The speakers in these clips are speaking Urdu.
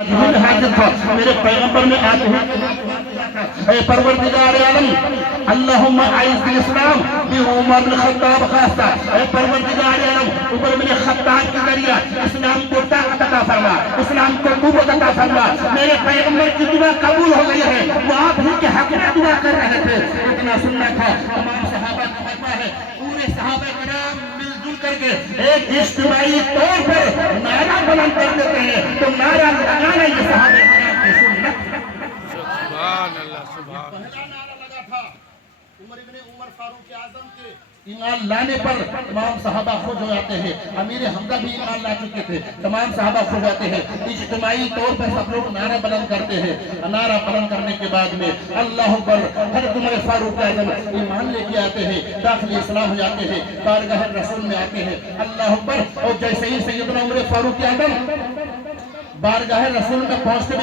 میرے پیغمبر نے آتے ہیں اے پروردگار عالم اللہم اعز الاسلام بعمر بن خطاب خاصہ اے پروردگار عالم عمر بن خطاب کے ذریعہ اسلام کو طاقت عطا فرما، اسلام کو قوت عطا فرما۔ میرے پیغمبر کی دعا قبول ہو گئی ہے، وہ آپ ہی کے حق میں دعا کر رہے تھے۔ اتنا سننا تھا تمام صحابہ کا فتویٰ ہے، پورے صحابہ کرام مل جل کر کے ایک اجتماعی طور پر نعرہ بلند کر دیتے ہیں، تو نعرہ لگانا یہ صحابہ کرام کی سنت ہے۔ سبحان اللہ سبحان اللہ۔ پہلا نعرہ لگا تھا عمر فاروق اعظم کے ایمان لانے پر تمام صحابہ خوش ہو جاتے ہیں۔ امیر حمزہ بھی ایمان لا چکے تھے، تمام صحابہ خوش جاتے ہیں۔ اجتماعی طور پر سب لوگ نعرہ بلند کرتے ہیں۔ نعرہ بلند کرنے کے بعد میں اللہ اکبر، حضرت عمر فاروق اعظم ایمان لے کے آتے ہیں، داخل اسلام ہو جاتے ہیں، بارگاہ رسول میں آتے ہیں۔ اللہ اکبر، اور جیسے ہی سیدنا عمر فاروق اعظم بارگاہ رسول میں پہنچے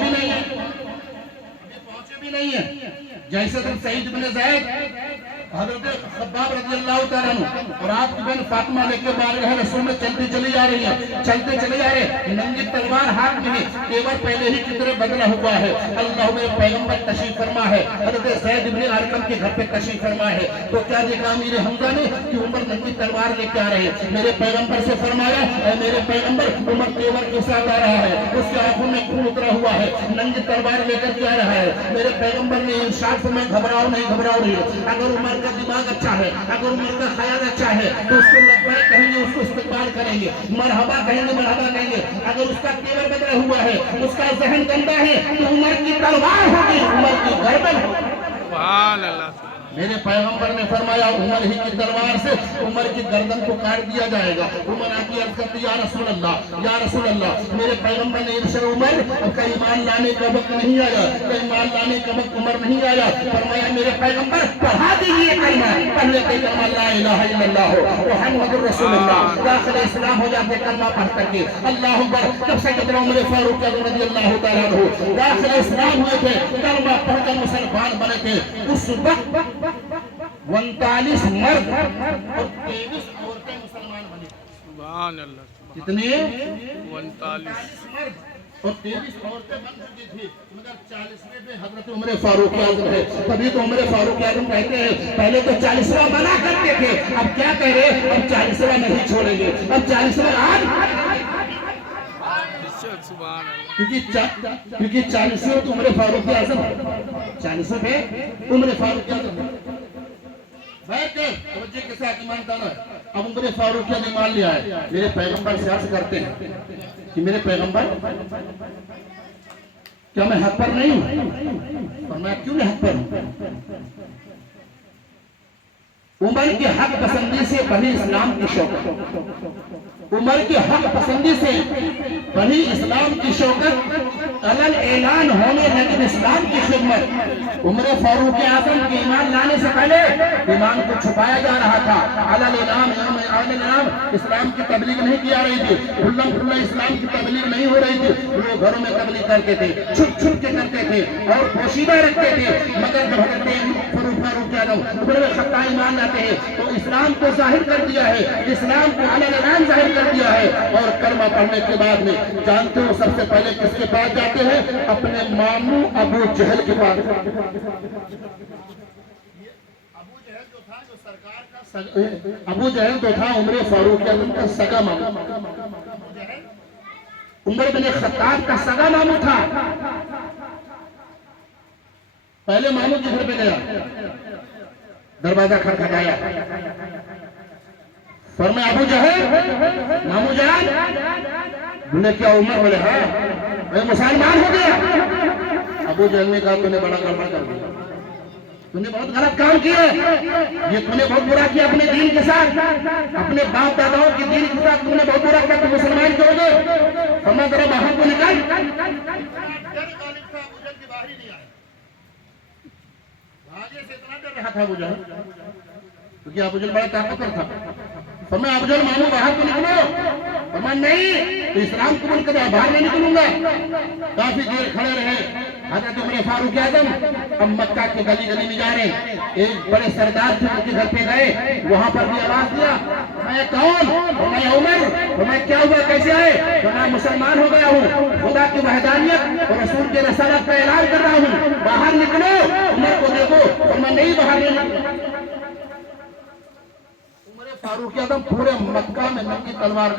بھی نہیں ہیں، جیسے سعید بن زید حضرت خباب رضی اللہ تعالیٰ عنہ اور آپ کی بہن فاطمہ لے کے بارگاہ رسول میں چلتے چلے جا رہی ہیں، ننگی تلوار ہاتھ میں ہے، تیور پہلے ہی کی طرح بدلا ہوا ہے۔ اللہ میرے پیغمبر تشریف فرما ہے، حضرت زید بن ارقم کے گھر پہ تشریف فرما ہے، تو کیا دیکھا امیر حمزہ نے کہ عمر ننگی تلوار لے کے آ رہے ہیں۔ میرے پیغمبر سے فرمایا، اے میرے پیغمبر، عمر تیور کے ساتھ آ رہا ہے، اس کے آنکھوں میں خون اترا ہوا ہے، ننگی تلوار لے کر کے آ رہا ہے۔ میرے پیغمبر نے ارشاد فرمایا، گھبراؤ نہیں، اگر عمر کا دماغ اچھا ہے، اگر عمر کا خیال اچھا ہے تو اس کو لبیک کہیں گے، اس کو استقبال کریں گے، مرحبا کہیں گے۔ اگر اس کا تیور بدلا ہوا ہے، اس کا ذہن گندا ہے تو عمر کی تلوار ہوگی، عمر کی گردن ہوگی۔ سبحان اللہ۔ میرے پیغمبر نے فرمایا عمر ہی کی تلوار سے عمر کی گردن کو کاٹ دیا جائے گا۔ عمر آتی عرض کرتی، یا رسول اللہ، میرے پیغمبر نے ارشاد عمر کا ایمان لانے کا وقت نہیں آیا، عمر نہیں آیا۔ فرمایا میرے پیغمبر پڑھا دیجیے کلمہ، پہلے کلمہ لا الہ الا اللہ محمد رسول اللہ، داخل اسلام ہو جاتے کلمہ پڑھ کر کے۔ اللہ اکبر، جب سیدنا عمر فاروق اعظم رضی اللہ تعالیٰ عنہ داخل اسلام ہوئے تھے، کلمہ پڑھ کر مسلمان بنے تھے، اس وقت 39 مرد اور 23 عورتیں مسلمان بنی۔ سبحان اللہ۔ کتنے؟ 39 مرد اور 23 عورتیں بن چکی تھی، مگر 40ویں پہ حضرت عمر فاروق اعظم ہے۔ تبھی تو عمر فاروق اعظم کہتے ہیں، پہلے تو 40واں منع کرتے تھے، اب کیا کہہ رہے، اب 40واں نہیں چھوڑیں گے، اب 40واں آج، سبحان اللہ۔ کیونکہ 40ویں تو عمر فاروق اعظم ہے، 40ویں پہ عمر فاروق اعظم ہے۔ بیٹھ گئے توجہ کے ساتھ ایمان دانا ہے۔ اب عمر فاروق نے ایمان لیا ہے، میرے پیغمبر سے عرض کرتے ہیں کہ میرے پیغمبر، کیا میں حق پر نہیں ہوں؟ فرمایا کیوں نہیں حق پر ہوں؟ عمر کی حق پسندی سے بنی اسلام کی شوکت، عمر کی حق پسندی سے بنی اسلام کی شوکت علل اعلان ہونے لگی اسلام کی خدمت۔ عمر فاروق اعظم کے ایمان لانے سے پہلے ایمان کو چھپایا جا رہا تھا، علل اعلان اسلام کی تبلیغ نہیں کی جا رہی تھی، کھلم کھلا اسلام کی تبلیغ نہیں ہو رہی تھی، وہ گھروں میں تبلیغ کرتے تھے، چھپ چھپ کے کرتے تھے اور پوشیدہ رکھتے تھے۔ مگر جب حضرت فاروق اعظم عمر خطاب ایمان لاتے ہیں تو اسلام کو ظاہر کر دیا ہے، اسلام کو علل اعلان ظاہر کر دیا ہے، اور کلمہ پڑھنے کے بعد میں جانتے ہو سب سے پہلے کس کے پاس جاتے ہیں؟ اپنے ماموں ابو جہل کے پاس۔ ابو جہل تو تھا عمر فاروق اعظم کا سگا ماموں، عمر بن خطاب کا سگا ماموں تھا۔ پہلے ماموں کے گھر پہ گیا، دروازہ کھٹکھٹایا، فرمایا ابو جہل، ماموں جان، انہیں کیا عمر بولے ہاں میں مسلمان ہو گیا۔ ابو جہل نے کہا تو نے بڑا گڑبڑ کر دیا، تو نے بہت غلط کام کیا، یہ تو نے بہت برا کیا اپنے دین کے ساتھ، اپنے باپ داداؤں کے دین کے ساتھ تو نے بہت برا کیا، تو مسلمان کیوں ہو گئے؟ فرمایا ذرا باہر کو نکال۔ بھاگے سے اتنا ڈر رہا تھا ابو جہل، کیونکہ ابو جہل بڑا طاقتور تھا۔ تو میں افضل ماموں باہر تو نکلو، فرمایا نہیں تو اسلام قبول کرے، باہر نہیں نکلوں گا۔ کافی دیر کھڑے رہے، حضرت عمر فاروق اعظم اب مکہ کے گلی گلی میں جا رہے ہیں، ایک بڑے سردار تھے ان کے گھر پہ گئے، وہاں پر بھی آواز دیا، میں کون؟ میں عمر، میں کیا ہوا کیسے آئے؟ میں مسلمان ہو گیا ہوں، خدا کی وحدانیت اور رسول کے رسالت کا اعلان کر رہا ہوں، باہر نکلو، عمر کو دیکھو، میں نہیں باہر نہیں نکلوں۔ عمر فاروق اعظم پورے مکہ میں ننگی تلوار